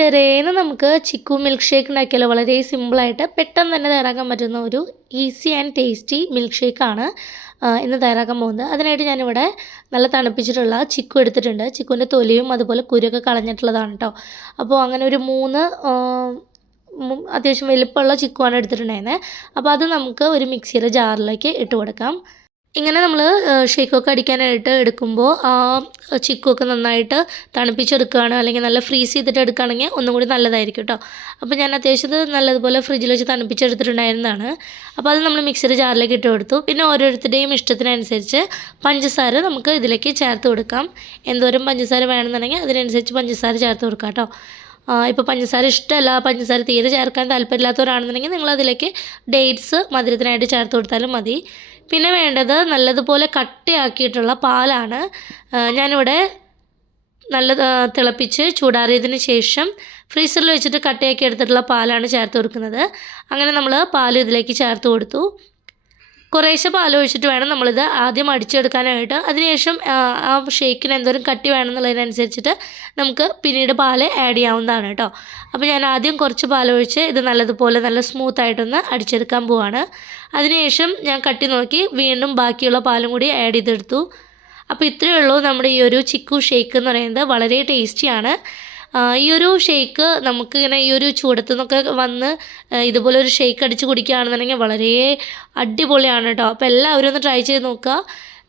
കൂട്ടുകാരേന്ന് നമുക്ക് chikoo milk shake ഉണ്ടാക്കിയാലോ. വളരെ സിമ്പിളായിട്ട് പെട്ടെന്ന് തന്നെ തയ്യാറാക്കാൻ പറ്റുന്ന ഒരു ഈസി ആൻഡ് ടേസ്റ്റി മിൽക്ക് ഷേക്കാണ് ഇന്ന് തയ്യാറാക്കാൻ പോകുന്നത്. അതിനായിട്ട് ഞാനിവിടെ നല്ല തണുപ്പിച്ചിട്ടുള്ള ചിക്കു എടുത്തിട്ടുണ്ട്. ചിക്കുവിൻ്റെ തൊലിയും അതുപോലെ കുരുവൊക്കെ കളഞ്ഞിട്ടുള്ളതാണ് കേട്ടോ. അപ്പോൾ അങ്ങനെ ഒരു അത്യാവശ്യം വലിപ്പമുള്ള ചിക്കുവാണ് എടുത്തിട്ടുണ്ടായിരുന്നത്. അപ്പോൾ അത് നമുക്ക് ഒരു മിക്സിയുടെ ജാറിലേക്ക് ഇട്ട് കൊടുക്കാം. ഇങ്ങനെ നമ്മൾ ഷേക്കൊക്കെ അടിക്കാനായിട്ട് എടുക്കുമ്പോൾ ആ ചിക്കുമൊക്കെ നന്നായിട്ട് തണുപ്പിച്ചെടുക്കുകയാണ്, അല്ലെങ്കിൽ നല്ല ഫ്രീസ് ചെയ്തിട്ട് എടുക്കുകയാണെങ്കിൽ ഒന്നും കൂടി നല്ലതായിരിക്കും കേട്ടോ. അപ്പോൾ ഞാൻ അത്യാവശ്യം നല്ലതുപോലെ ഫ്രിഡ്ജിൽ വെച്ച് തണുപ്പിച്ചെടുത്തിട്ടുണ്ടായിരുന്നതാണ്. അപ്പോൾ അത് നമ്മൾ മിക്സിയുടെ ജാറിലേക്ക് ഇട്ട് കൊടുത്തു. പിന്നെ ഓരോരുത്തരുടെയും ഇഷ്ടത്തിനനുസരിച്ച് പഞ്ചസാര നമുക്ക് ഇതിലേക്ക് ചേർത്ത് കൊടുക്കാം. എന്തോരം പഞ്ചസാര വേണമെന്നുണ്ടെങ്കിൽ അതിനനുസരിച്ച് പഞ്ചസാര ചേർത്ത് കൊടുക്കാം കേട്ടോ. ഇപ്പോൾ പഞ്ചസാര ഇഷ്ടമല്ല, പഞ്ചസാര തീരെ ചേർക്കാൻ താല്പര്യമില്ലാത്തവരാണെന്നുണ്ടെങ്കിൽ നിങ്ങളതിലേക്ക് ഡേറ്റ്സ് മധുരത്തിനായിട്ട് ചേർത്ത് കൊടുത്താലും മതി. പിന്നെ വേണ്ടത് നല്ലതുപോലെ കട്ടിയാക്കിയിട്ടുള്ള പാലാണ്. ഞാനിവിടെ നല്ല തിളപ്പിച്ച് ചൂടാറിയതിന് ശേഷം ഫ്രീസറിൽ വെച്ചിട്ട് കട്ടിയാക്കി എടുത്തിട്ടുള്ള പാലാണ് ചേർത്ത് കൊടുക്കുന്നത്. അങ്ങനെ നമ്മൾ പാൽ ഇതിലേക്ക് ചേർത്ത് കൊടുത്തു. കുറേശ്ശെ പാൽ ഒഴിച്ചിട്ട് വേണം നമ്മളിത് ആദ്യം അടിച്ചെടുക്കാനായിട്ട്. അതിനുശേഷം ആ ഷേക്കിന് എന്തോരം കട്ടി വേണമെന്നുള്ളതിനനുസരിച്ചിട്ട് നമുക്ക് പിന്നീട് പാൽ ആഡ് ചെയ്യാവുന്നതാണ് കേട്ടോ. അപ്പോൾ ഞാൻ ആദ്യം കുറച്ച് പാലൊഴിച്ച് ഇത് നല്ലതുപോലെ നല്ല സ്മൂത്തായിട്ടൊന്ന് അടിച്ചെടുക്കാൻ പോവാണ്. അതിനുശേഷം ഞാൻ കട്ടി നോക്കി വീണ്ടും ബാക്കിയുള്ള പാലും കൂടി ആഡ് ചെയ്തെടുത്തു. അപ്പോൾ ഇത്രയേ ഉള്ളൂ നമ്മുടെ ഈ ഒരു ചിക്കു ഷേക്ക് എന്ന് പറയുന്നത്. വളരെ ടേസ്റ്റിയാണ്. ഈ ഒരു ഷേക്ക് നമുക്കിങ്ങനെ ഈ ഒരു ചൂടത്തു നിന്നൊക്കെ വന്ന് ഇതുപോലെ ഒരു ഷേക്ക് അടിച്ച് കുടിക്കുകയാണെന്നുണ്ടെങ്കിൽ വളരെ അടിപൊളിയാണ് കേട്ടോ. അപ്പോൾ എല്ലാവരും ഒന്ന് ട്രൈ ചെയ്ത് നോക്കുക.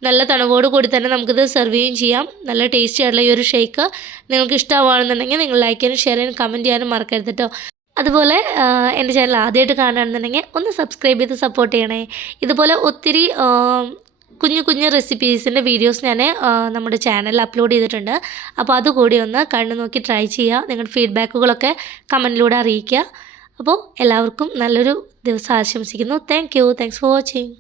നല്ല തണുപ്പോട് കൂടി തന്നെ നമുക്കിത് സെർവ് ചെയ്യുകയും ചെയ്യാം. നല്ല ടേസ്റ്റി ആയിട്ടുള്ള ഈ ഒരു ഷേക്ക് നിങ്ങൾക്ക് ഇഷ്ടമാണെന്നുണ്ടെങ്കിൽ നിങ്ങൾ ലൈക്ക് ചെയ്യാനും ഷെയർ ചെയ്യാനും കമൻറ്റ് ചെയ്യാനും മറക്കരുത് കേട്ടോ. അതുപോലെ എൻ്റെ ചാനൽ ആദ്യമായിട്ട് കാണുകയാണെന്നുണ്ടെങ്കിൽ ഒന്ന് സബ്സ്ക്രൈബ് ചെയ്ത് സപ്പോർട്ട് ചെയ്യണേ. ഇതുപോലെ ഒത്തിരി കുഞ്ഞു കുഞ്ഞു റെസിപ്പീസിൻ്റെ വീഡിയോസ് ഞാൻ നമ്മുടെ ചാനലിൽ അപ്ലോഡ് ചെയ്തിട്ടുണ്ട്. അപ്പോൾ അതുകൂടി ഒന്ന് കണ്ടു നോക്കി ട്രൈ ചെയ്യുക. നിങ്ങളുടെ ഫീഡ്ബാക്കുകളൊക്കെ കമൻറ്റിലൂടെ അറിയിക്കുക. അപ്പോൾ എല്ലാവർക്കും നല്ലൊരു ദിവസം ആശംസിക്കുന്നു. Thanks for watching.